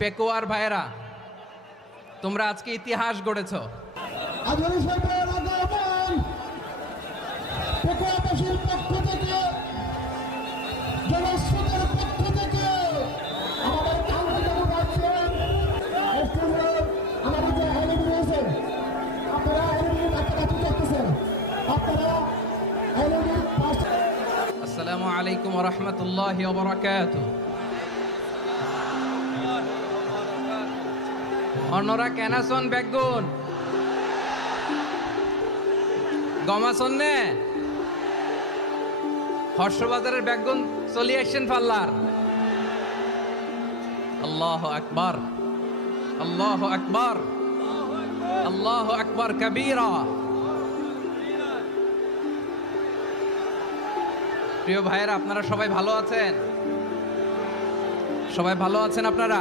পেকুয়ার ভাইয়েরা, তোমরা আজকে ইতিহাস গড়েছ। পেকুয়াবাসীর পক্ষ থেকে, জনস্রোতের পক্ষ থেকে আমাদের কাউন্সিলর রাখছেন, আমাদের যে আইনজীবী রয়েছেন, আপনারা আইনজীবীর কাছাকাছি দেখতেছেন, আপনারা আইনজীবীর পাশে। আসসালামু আলাইকুম ওয়া রাহমাতুল্লাহি ওয়া বারাকাতুহু। অন্যরা কেনাসন বেগুন গমাসন নে হর্ষবাজারের বেগুন চলি আসছেন পাল্লার। আল্লাহু আকবার, আল্লাহু আকবার, আল্লাহু আকবার কবীরা। প্রিয় ভাইয়েরা, আপনারা সবাই ভালো আছেন? সবাই ভালো আছেন আপনারা?